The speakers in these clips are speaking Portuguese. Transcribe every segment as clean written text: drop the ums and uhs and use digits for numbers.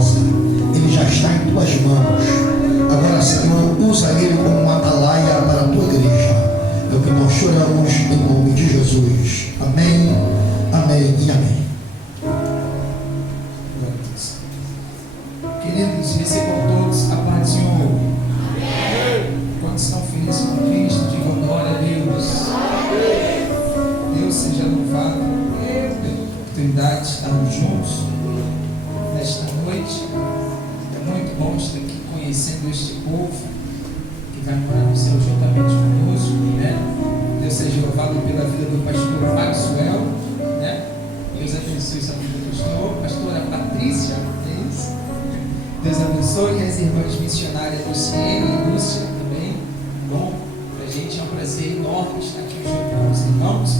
poderosa. Ele já está em tuas mãos. Agora, Senhor, usa ele como uma atalaia para a tua igreja. É o que nós choramos em nome de Jesus. Amém, amém e amém. Queridos, recebam todos a paz do Senhor. Quantos estão felizes com Cristo, digam glória a Deus. Deus seja louvado pela oportunidade de estarmos juntos nesta noite. É muito bom estar aqui conhecendo este povo que vai morar no céu juntamente conosco, né? Deus seja louvado pela vida do pastor Maxwell, né? Deus abençoe a vida do pastor, pastora Patrícia. Deus abençoe as irmãs missionárias Luciene e Lúcia também. Bom, para a gente é um prazer enorme estar aqui junto com os irmãos.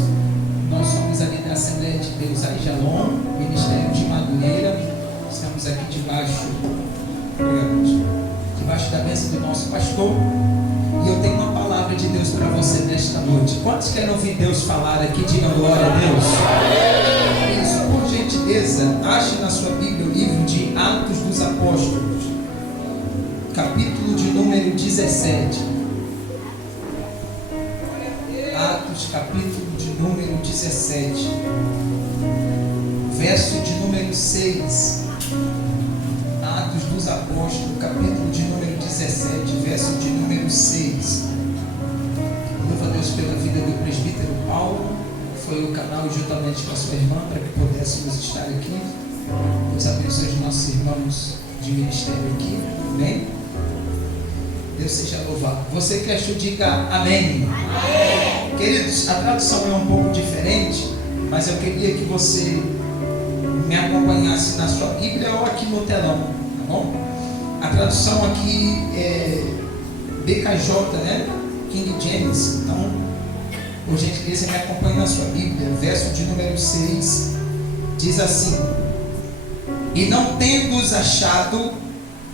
Nós somos ali da Assembleia de Deus Aijalon, Ministério de Madureira. Estamos aqui debaixo da bênção do nosso pastor. E eu tenho uma palavra de Deus para você nesta noite. Quantos querem ouvir Deus falar aqui? Digam glória a Deus. Isso, por gentileza, ache na sua Bíblia o livro de Atos dos Apóstolos, capítulo de número 17. Atos, capítulo de número 17, verso de número 6. Atos dos Apóstolos, capítulo de número 17, verso de número 6. Louva a Deus pela vida do presbítero Paulo. Foi o canal juntamente com a sua irmã para que pudéssemos estar aqui. Deus abençoe os nossos irmãos de ministério aqui. Amém? Deus seja louvado. Você que achou, diga amém. Amém. Queridos, a tradução é um pouco diferente, mas eu queria que você me acompanhasse na sua Bíblia ou aqui no telão, tá bom? A tradução aqui é BKJ, né? King James. Então, por gentileza, me acompanhe na sua Bíblia. Verso de número 6 diz assim: e não tendo-os achado,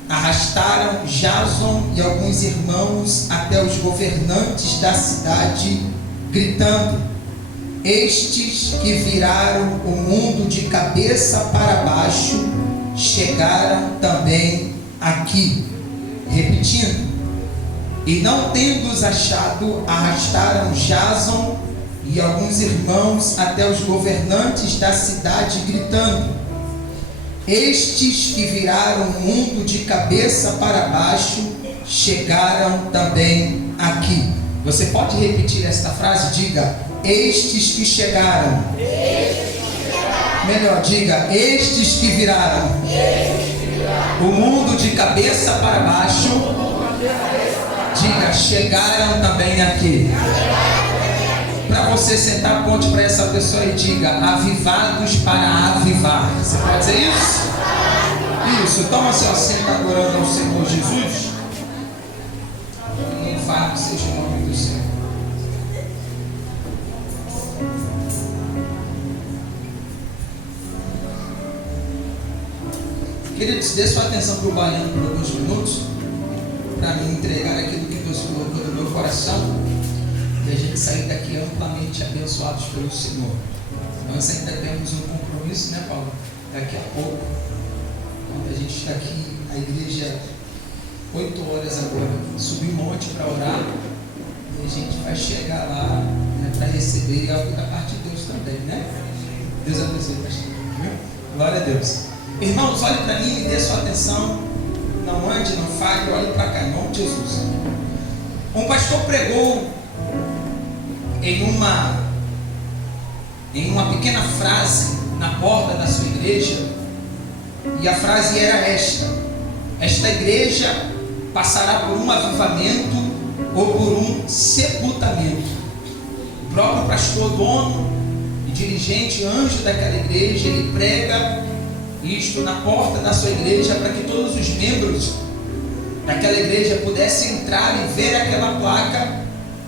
arrastaram Jason e alguns irmãos até os governantes da cidade, gritando: estes que viraram o mundo de cabeça para baixo chegaram também aqui. Repetindo: e não tendo-os achado, arrastaram Jason e alguns irmãos até os governantes da cidade, gritando: estes que viraram o mundo de cabeça para baixo chegaram também aqui. Você pode repetir esta frase? Diga: estes que chegaram. Melhor, diga: estes que viraram o mundo de cabeça para baixo, diga, chegaram também aqui. Para você sentar, aponte para essa pessoa e diga: avivados para avivar. Você pode dizer isso? Isso. Toma seu assento adorando ao Senhor Jesus. Louvado seja o nome do Senhor. Queridos, dê sua atenção para o baiano por alguns minutos, para me entregar aquilo que Deus colocou no meu coração, e a gente sair daqui amplamente abençoados pelo Senhor. Nós ainda temos um compromisso, né, Paulo? Daqui a pouco, quando a gente está aqui, a igreja, 8 horas agora, subir um monte para orar, e a gente vai chegar lá, né, para receber algo da parte de Deus também, né? Deus abençoe, pastor. Glória a Deus. Irmãos, olhe para mim e dê sua atenção. Não ande, não fale, olhe para cá, em nome de Jesus. Um pastor pregou em uma pequena frase na porta da sua igreja, e a frase era esta: esta igreja passará por um avivamento ou por um sepultamento. O próprio pastor, dono e dirigente, anjo daquela igreja, ele prega isto na porta da sua igreja para que todos os membros daquela igreja pudessem entrar e ver aquela placa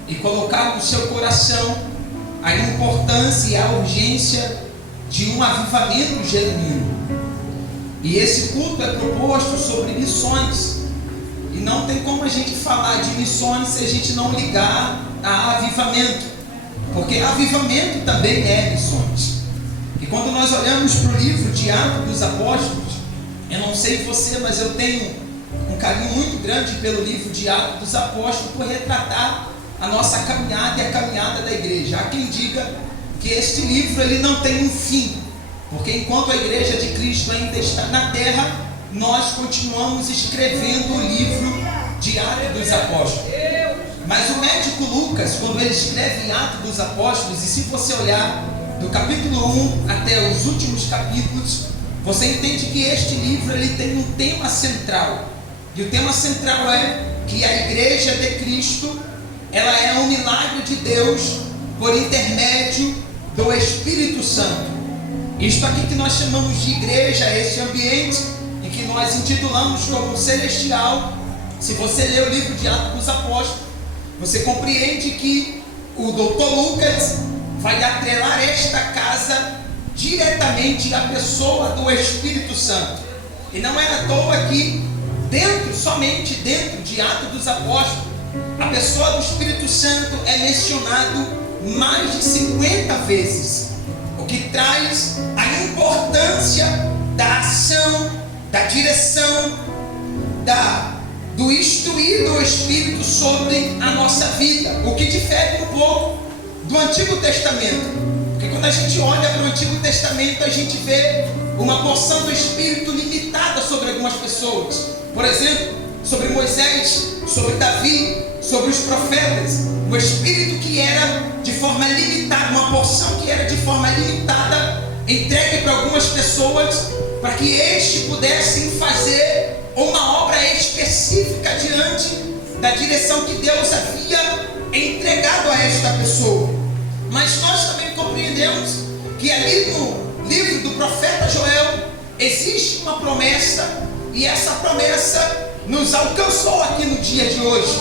e colocar no seu coração a importância e a urgência de um avivamento genuíno. E esse culto é proposto sobre missões, e não tem como a gente falar de missões se a gente não ligar a avivamento, porque avivamento também é missões. E quando nós olhamos para o livro de Atos dos Apóstolos, Eu não sei você, mas eu tenho um carinho muito grande pelo livro de Atos dos Apóstolos, por retratar a nossa caminhada e a caminhada da igreja. Há quem diga que este livro ele não tem um fim, porque enquanto a igreja de Cristo ainda está na terra, nós continuamos escrevendo o livro de Atos dos Apóstolos. Mas o médico Lucas, quando ele escreve Atos dos Apóstolos, e se você olhar do capítulo 1 até os últimos capítulos, você entende que este livro ele tem um tema central. E o tema central é que a igreja de Cristo, ela é um milagre de Deus por intermédio do Espírito Santo. Isto aqui que nós chamamos de igreja, esse ambiente em que nós intitulamos como celestial. Se você ler o livro de Atos dos Apóstolos, você compreende que o Dr. Lucas vai atrelar esta casa diretamente à pessoa do Espírito Santo. E não é à toa que somente dentro de Atos dos Apóstolos, a pessoa do Espírito Santo é mencionado mais de 50 vezes, o que traz a importância da ação, da direção, do instruir do Espírito sobre a nossa vida, o que difere um pouco do Antigo Testamento. Porque quando a gente olha para o Antigo Testamento, a gente vê uma porção do Espírito limitada sobre algumas pessoas. Por exemplo, sobre Moisés, sobre Davi, sobre os profetas. O Espírito que era de forma limitada, uma porção que era de forma limitada, entregue para algumas pessoas, para que estes pudessem fazer uma obra específica diante da direção que Deus havia entregado a esta pessoa. Mas nós também compreendemos que ali no livro do profeta Joel existe uma promessa, e essa promessa nos alcançou aqui no dia de hoje,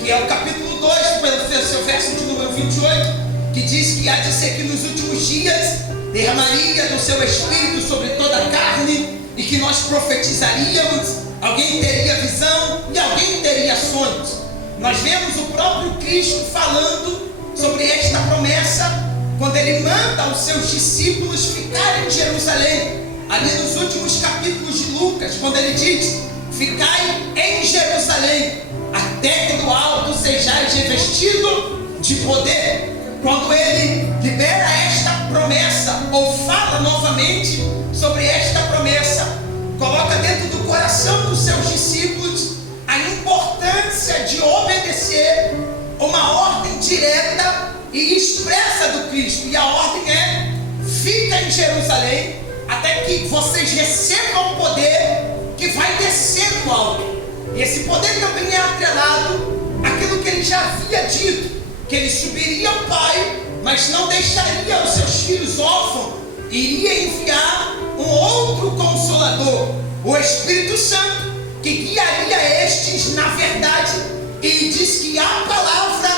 que é o capítulo 2, pelo seu verso de número 28, que diz que há de ser que nos últimos dias derramaria do seu Espírito sobre toda a carne, e que nós profetizaríamos, alguém teria visão e alguém teria sonhos. Nós vemos o próprio Cristo falando sobre esta promessa, quando ele manda os seus discípulos ficarem em Jerusalém, ali nos últimos capítulos de Lucas, quando ele diz: ficai em Jerusalém, até que do alto sejais revestido de poder. Quando ele libera esta promessa, ou fala novamente sobre esta promessa, coloca dentro do coração dos seus discípulos a importância de obedecer uma ordem direta e expressa do Cristo. E a ordem é: fica em Jerusalém até que vocês recebam o poder que vai descer do alto. E esse poder também é atrelado àquilo que ele já havia dito, que ele subiria ao Pai, mas não deixaria os seus filhos órfãos, iria enviar um outro Consolador, o Espírito Santo, que guiaria estes na verdade. E diz que a palavra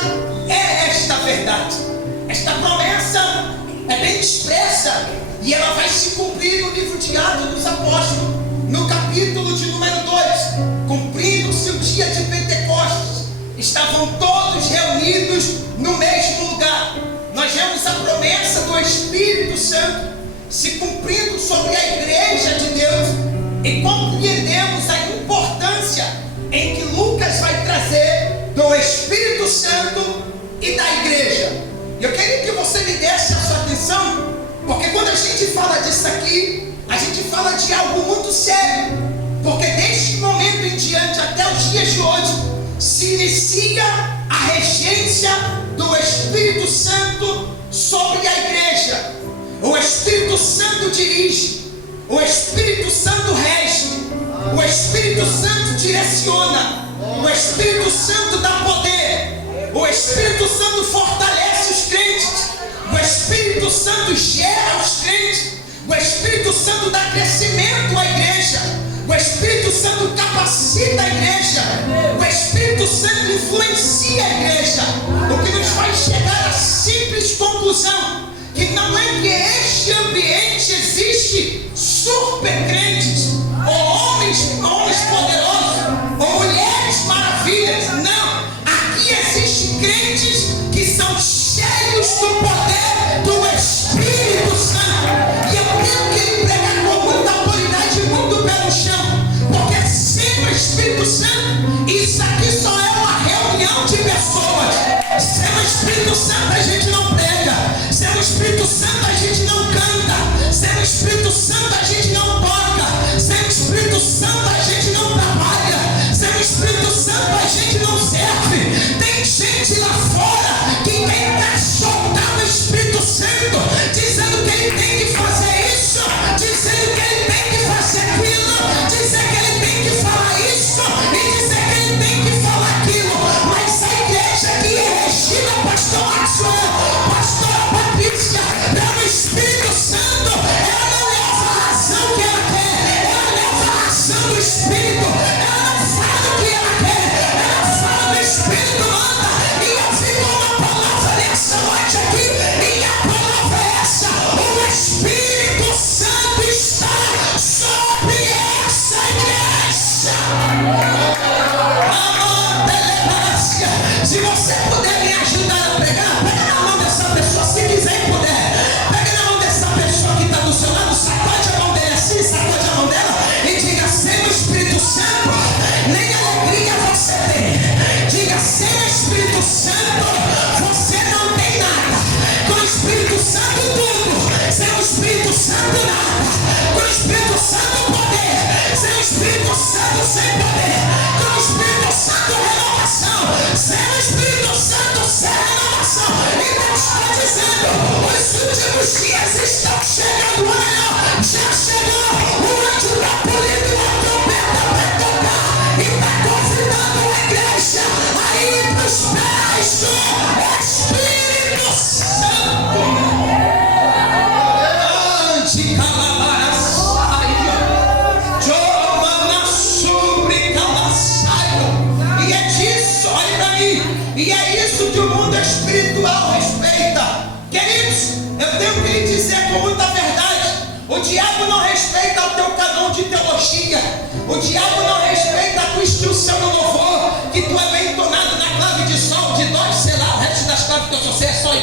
é esta verdade. Esta promessa é bem expressa, e ela vai se cumprir no livro de Atos dos Apóstolos, no capítulo de número 2. Cumprindo-se o dia de Pentecostes, estavam todos reunidos no mesmo lugar. Nós vemos a promessa do Espírito Santo se cumprindo sobre a igreja de Deus, e compreendemos a importância em que Lucas vai trazer do Espírito Santo e da igreja. Eu queria que você me desse a sua atenção, porque quando a gente fala disso aqui, a gente fala de algo muito sério, porque deste momento em diante até os dias de hoje se inicia a regência do Espírito Santo sobre a igreja. O Espírito Santo dirige, o Espírito Santo rege, o Espírito Santo direciona, o Espírito Santo dá poder, o Espírito Santo fortalece os crentes, o Espírito Santo gera os crentes, o Espírito Santo dá crescimento à igreja, o Espírito Santo capacita a igreja, o Espírito Santo influencia a igreja, o que nos faz chegar à simples conclusão que não é que este ambiente existe super crentes, ou homens poderosos, ou mulheres maravilhas. Não, aqui existem crentes que são cheios do poder do Espírito Santo, e eu tenho que pregar com muita autoridade, muito pelo chão,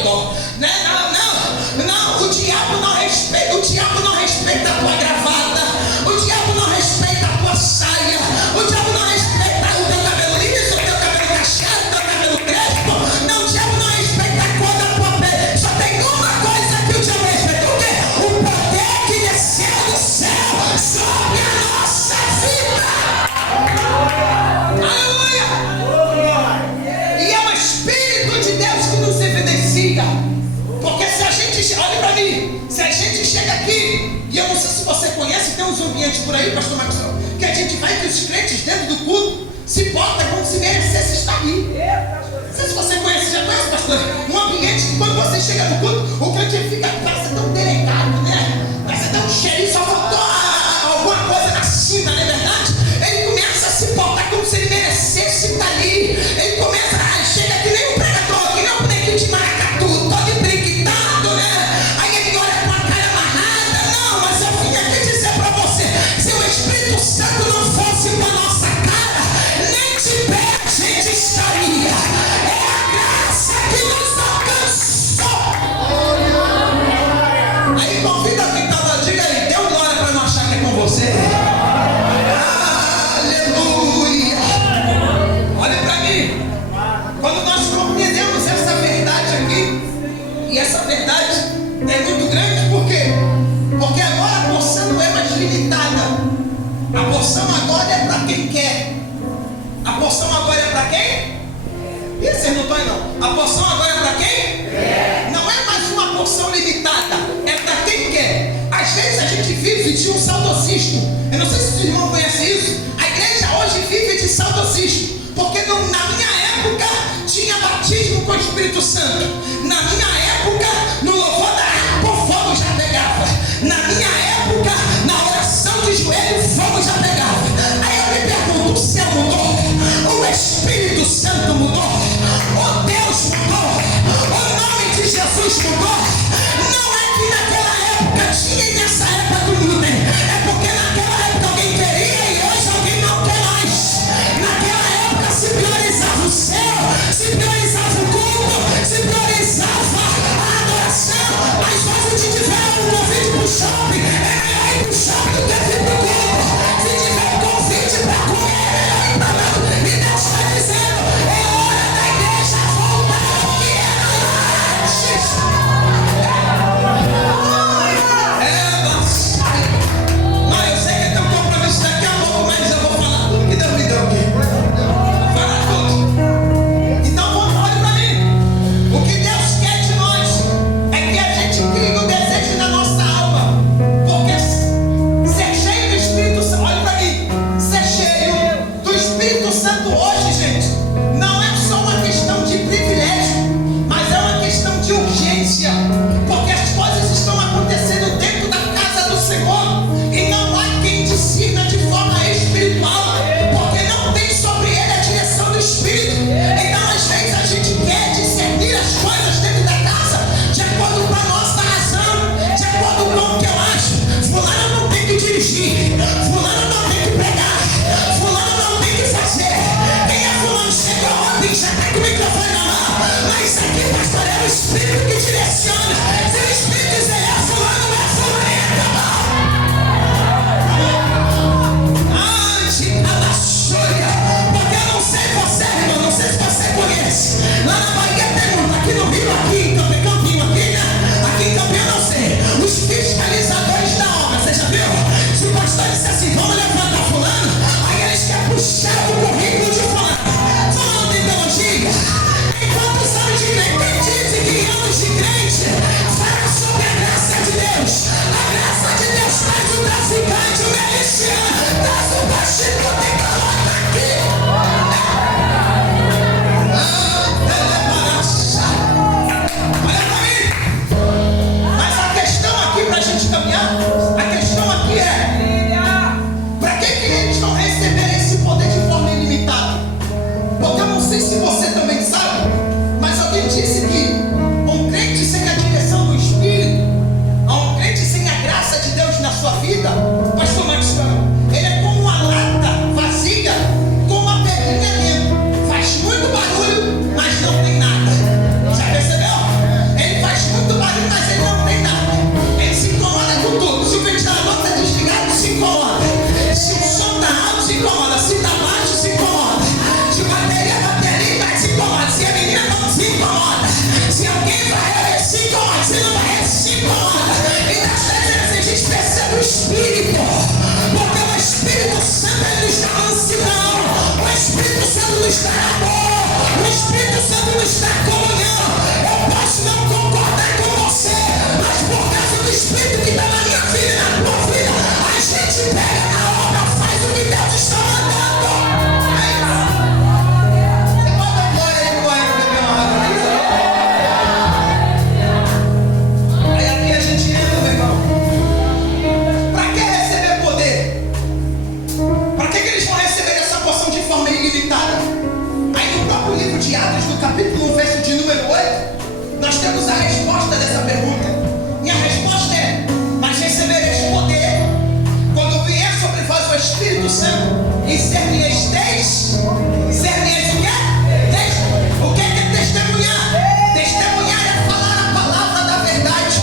cabelo. Né? Não, o diabo não respeita a tua gravata, o diabo não respeita a tua saia, o diabo não respeita o teu cabelo liso, o teu cabelo cacheado, o teu cabelo crespo. Não, o diabo não respeita a cor da tua pele. Só tem uma coisa que o diabo respeita: o quê? O poder que desceu do céu sobre a nossa vida. Aleluia! E é o Espírito de Deus que nos evidencia. Porque se a gente, olha para mim, se a gente chega aqui, e eu não sei se você conhece, tem uns ambientes por aí, pastor Marcos, que a gente vai que os crentes dentro do culto se portam como se merecesse estar ali. Não sei se você conhece, já conhece, pastor? Um ambiente que quando você chega no culto, o crente fica, parece tão delegado, né? Parece tão cheio, só faltou alguma coisa na cinta, não é verdade? Ele começa a se portar como se ele merecesse estar ali. Ele começa a chega que nem um pregador, que nem um bonequinho de maracatu, todo embriquitado, né? Aí ele olha com a cara amarrada. Não, mas eu vim aqui dizer para você: se o Espírito Santo não fosse para nossa cara, nem de pé a gente estaria. É a graça que nos alcançou. Aí convida quem está, diga aí, deu glória para não achar que é com você. Aleluia. Olha para mim. Quando nós compreendemos essa verdade aqui, e essa verdade é muito grande, por quê? Porque agora a porção não é mais limitada. A porção agora é para quem quer. A porção agora é para quem? E vocês não estão aí não? A porção agora é para quem? Não é mais uma porção limitada, é para quem quer. Às vezes a gente vive de um saudosismo. Eu não sei se os irmãos conhecem isso. A igreja hoje vive de saudosismo. Porque na minha época tinha batismo com o Espírito Santo. Na minha época, no louvor da harpa, o fogo já pegava. Na minha época, na oração de joelho, o fogo já pegava. Aí eu me pergunto: o céu mudou? O Espírito Santo mudou? O Deus mudou? O nome de Jesus mudou? Não é que naquela época tinha e nessa época todo mundo tem. É porque naquela época alguém queria e hoje alguém não quer mais. Naquela época se priorizava o céu, se priorizava o culto, se priorizava nós temos a resposta dessa pergunta. E a resposta é: mas recebereis poder quando vier sobre vós o Espírito Santo, e ser-me-eis ser-me-eis o quê? O que é testemunhar? Testemunhar é falar a palavra da verdade.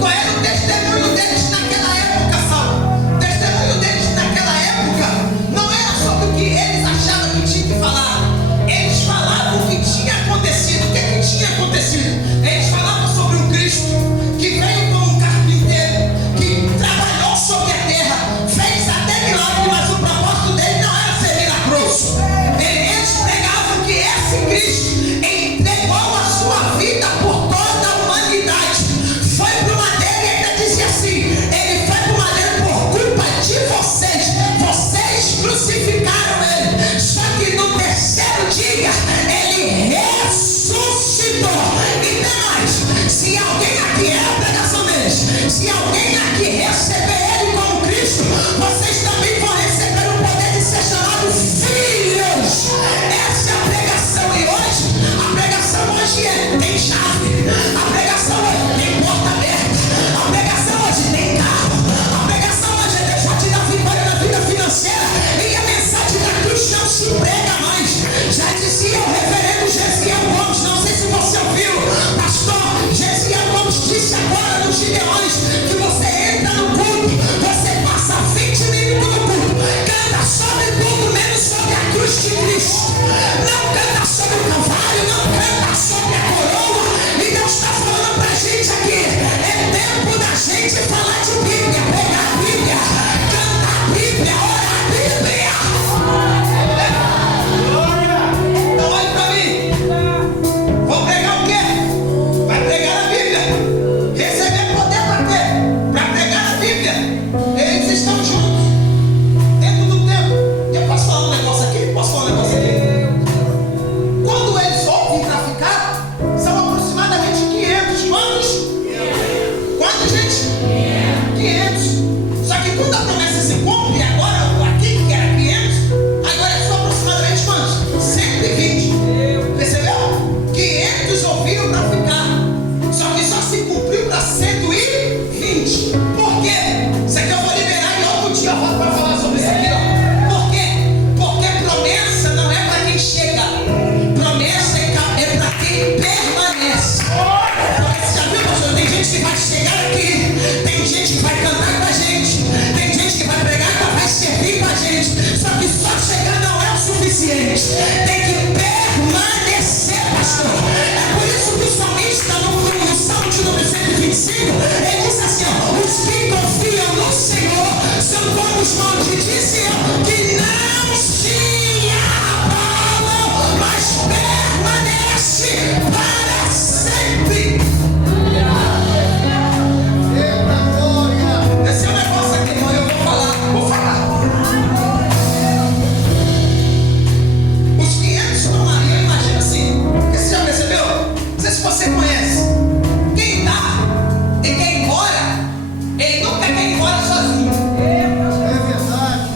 Qual era o testemunho deles naquela época, Saulo? O testemunho deles naquela época não era sobre o que eles achavam que tinha que falar. Eles falavam o que tinha acontecido. O que tinha acontecido? Eles falavam sobre um Cristo que veio como um carpinteiro, que trabalhou sobre a terra, fez até milagre, mas o propósito dele não era ser milagroso. Eles pregavam que esse Cristo entregou a sua vida por toda a humanidade. Foi para o madeiro e ainda dizia assim: ele foi para o madeiro por culpa de vocês. Vocês crucificaram ele. Só que no terceiro dia ele ressuscitou. E tem mais: se alguém aqui é a pregação deles, se alguém aqui receber ele como Cristo, vocês também vão receber o poder de ser chamados filhos. Essa é a pregação. E hoje, a pregação hoje tem chave. A pregação hoje tem porta aberta. A pregação hoje tem carro. A pregação hoje é Deus já te dar vitória na vida financeira. E a mensagem da cruz não se prega mais. Já dizia o reverendo Gesiel Gomes, não sei se você ouviu, pastor Gesiel Gomes disse agora nos Gideões que você entra no culto, você passa 20 minutos no culto, canta sobre tudo menos sobre a cruz de Cristo. Não canta sobre o Calvário, não canta sobre a coroa. E Deus está falando pra gente aqui: é tempo da gente falar de Bíblia, pegar a Bíblia, cantar a Bíblia, orar a Bíblia. Então olha pra mim. Vou pregar o quê? Vai pregar a Bíblia. Receber poder pra quê? Pra pregar a Bíblia. Eles estão juntos, dentro do tempo. Eu posso falar um negócio aqui? Posso falar um negócio aqui? Quando eles ouvem pra ficar, são aproximadamente 500. Quantos? Quantos, gente? 500. Só que quando a promessa se cumpre, agora aqui que era 500, agora é só aproximadamente quantos? 120. Percebeu? 500 ouviram para ficar. Só que só se cumpriu para 120. Por quê? Isso aqui eu vou liberar e outro dia eu volto para falar sobre isso aqui, ó. Por quê? Porque promessa não é para quem chega. Promessa é para quem permanece. Você já viu, pastor? Tem gente que vai chegar aqui, tem gente que vai cantar com a gente, tem gente que vai pregar e vai servir com a gente. Só que só chegar não é o suficiente. Tem que permanecer, pastor. É por isso que o salmista, no Salmo de número 125, ele diz assim: ó, os que confiam no Senhor são como os montes de Sião, que não se abalam, mas permanece para sempre. Esse é o negócio aqui, irmão. Eu vou falar. Os 500 estão ali, eu imagino assim. Porque você já percebeu? Não sei se você conhece. Quem dá e quem mora, ele nunca quer ir embora sozinho. É verdade.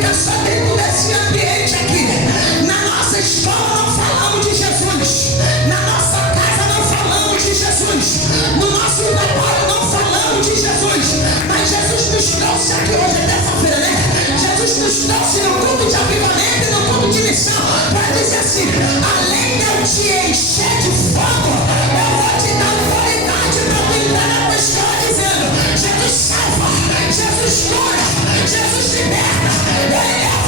fica só dentro desse ambiente aqui. Na nossa escola não falamos de Jesus. Na nossa casa não falamos de Jesus. No nosso trabalho não falamos de Jesus. Mas Jesus nos trouxe aqui hoje, é terça-feira, né? Jesus nos trouxe no culto de avivamento e no culto de missão para dizer assim: além de eu te encher de fogo, eu vou te dar autoridade para tu entrar na tua escola dizendo: Jesus salva, Jesus cura, Jesus liberta, Ele é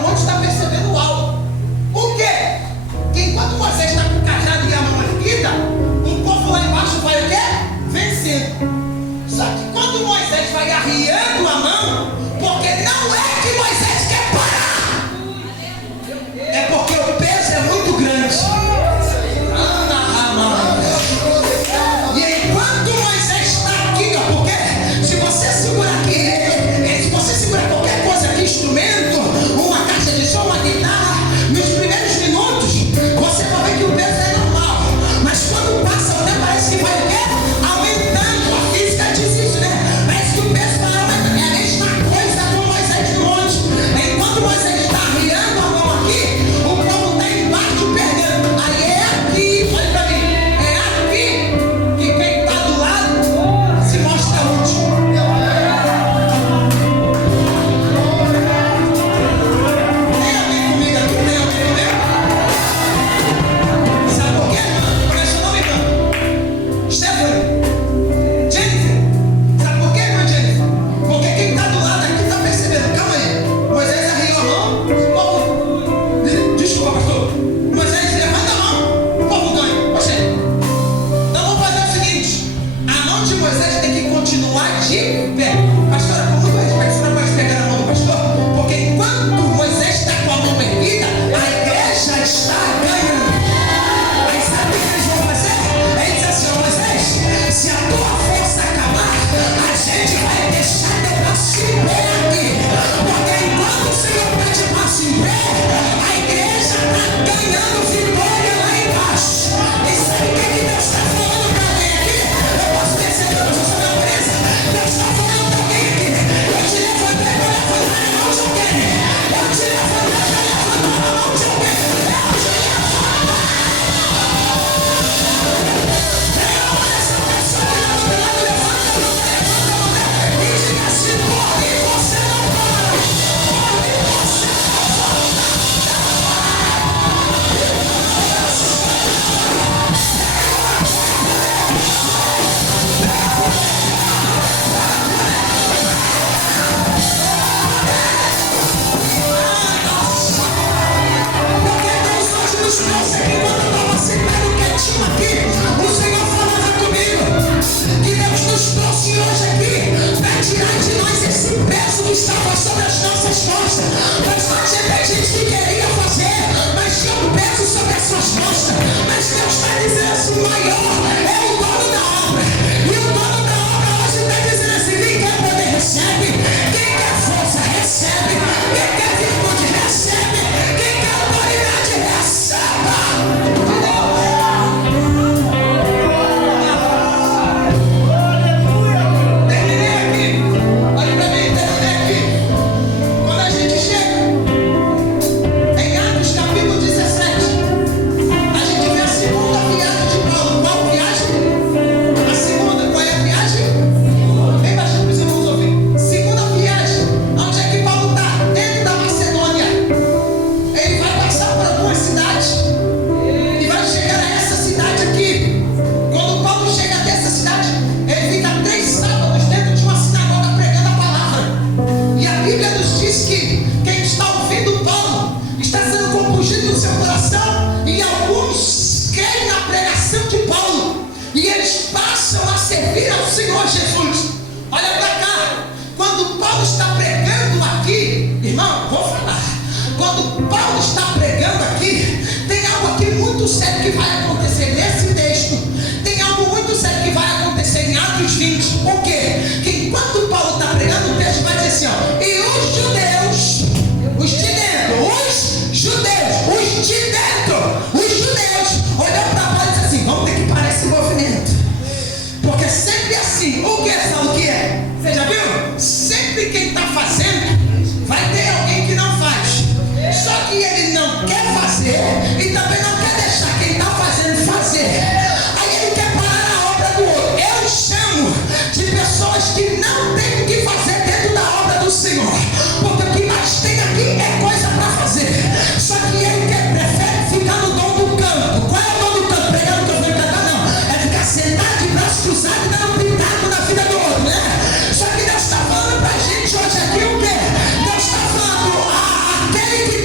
no monte está percebendo algo. Por quê? Que enquanto Moisés está com o cajado e a mão erguida, o povo lá embaixo vai o quê? Vencendo. Só que quando Moisés vai arriando a mão, porque não é que Moisés quer parar, é porque o peso é muito grande. E enquanto Moisés está aqui, ó, porque se você segura aqui, se você segura qualquer coisa aqui, instrumento, uma caixa de som, uma guitarra, nos primeiros minutos, você vai ver que o peso é normal. Mas quando passa o tempo, parece que vai o quê? Aumentando. A física diz isso, né? Parece que o peso vai aumentando. É a mesma coisa com Moisés no monte. Enquanto Moisés está arriando a mão aqui, o povo está embaixo perdendo. Aí é aqui, olha pra mim, é aqui que quem está do lado se mostra útil. Tem alguém comigo aqui? Tem alguém comigo? Sabe por quê? Qual é seu nome, irmão? Stephanie? Jennifer? Sabe por quê, irmã Jennifer? Porque quem está do lado aqui está percebendo. Calma aí. Moisés arriou a mão, o povo... Desculpa, pastor. Moisés levanta a mão, o povo ganha. Oxê. Então vamos fazer o seguinte. A mão de Moisés tem que continuar de pé. Pastora, com muito respeito, você não pode pegar na mão do pastor? Porque enquanto Moisés está com a mão erguida, a igreja está ganhando. Aí sabe o que eles vão fazer? Ele diz assim: ó, Moisés, se a tua força acabar, a gente vai deixar teu braço em pé aqui. Porque enquanto o Senhor está de braço em pé, a igreja está ganhando vitória lá embaixo. E sabe o que Deus está falando para alguém aqui? Eu posso perceber, eu sou da presa. Deus está falando para alguém aqui. Eu te levantei para levantar a mão de alguém. Eu te levantei para levantar a mão de alguém. Eu te Porque Deus hoje nos trouxe aqui, quando eu estava sentado quietinho aqui, o Senhor falava comigo que Deus nos trouxe hoje aqui para tirar de nós esse peso que estava sobre as nossas costas. Mas não tinha gente que queria fazer, mas tinha um peso sobre as suas costas. Mas Deus está dizendo assim: maior é o dono da obra. E o dono da obra hoje está dizendo assim: quem quer poder recebe, quem quer força recebe, quem quer virtude recebe, quem quer autoridade receba. Terminei aqui. Olha pra mim, terminei aqui. Quando a gente chega em Atos capítulo 17, a gente vê a segunda viagem de Paulo. Qual viagem? A segunda. Qual é a viagem? Bem baixinho para os irmãos ouvir. Segunda viagem. Onde é que Paulo está? Dentro da Macedônia. Ele vai passar por algumas cidades e vai chegar a essa cidade aqui. Quando Paulo chega dessa cidade, ele fica 3 sábados dentro de uma sinagoga pregando a palavra. E a Bíblia nos diz que quem está ouvindo Paulo está sendo compungido no seu coração, e alguns creem na pregação de Paulo e eles passam a servir ao Senhor Jesus. Olha para cá. Quando Paulo está pregando aqui, irmão, vou falar. Quando Paulo está pregando aqui, tem algo aqui muito sério que vai acontecer nesse texto. Tem algo muito sério que vai acontecer em Atos 20. O quê? Que enquanto Paulo está pregando, o texto vai dizer assim, ó: e os judeus, os de dentro, os judeus, olhando para Paulo e dizem assim: vamos ter que parar esse movimento. Porque sempre assim, o que é, sabe o que é? Você já viu? Sempre quem está fazendo, vai ter alguém que não faz. Só que ele não quer fazer e também não quer deixar quem está fazendo fazer. Aí ele quer parar a obra do outro. Eu chamo de pessoas que não têm o que fazer dentro da obra do Senhor. Porque o que mais tem aqui é coisa para fazer. Só que ele prefere ficar no dom do canto. Qual é o dom do canto? Pregando que eu vou cantar, não. É ficar sentado de braço cruzado e dando pitaco na vida do outro, né? Só que Deus está falando pra gente hoje aqui o quê? Deus está falando aquele que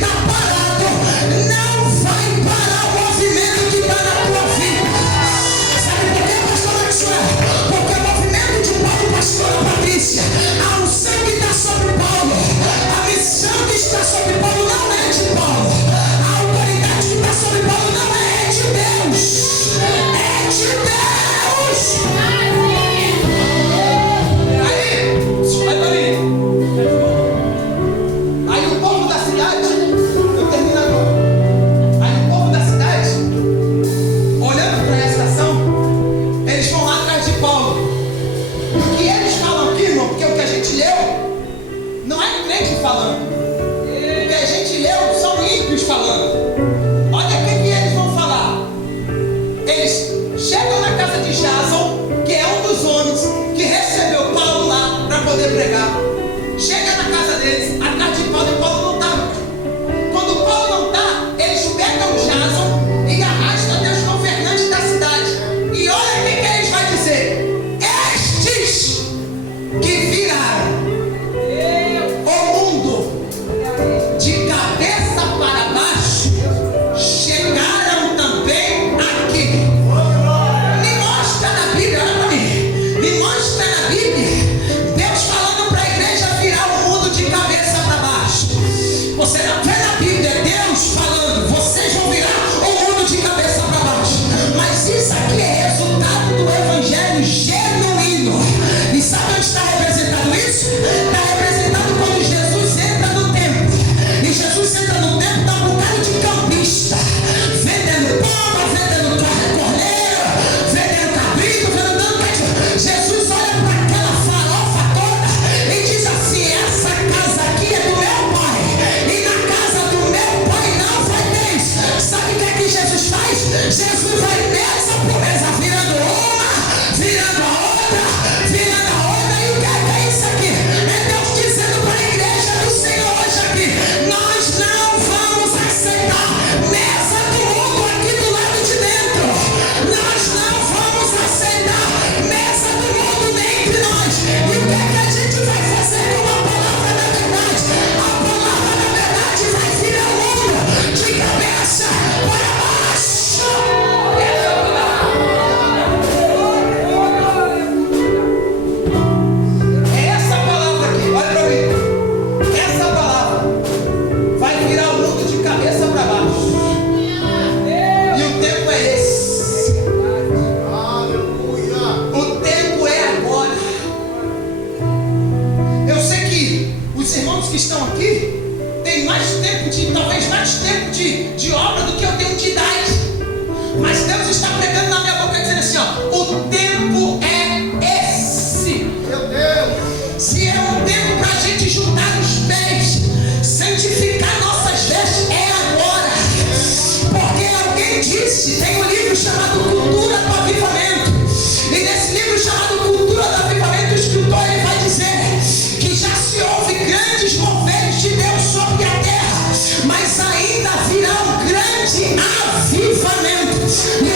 existe, tem um livro chamado Cultura do Avivamento. E nesse livro chamado Cultura do Avivamento, o escritor ele vai dizer que já se houve grandes moveres de Deus sobre a terra, mas ainda virá um grande avivamento.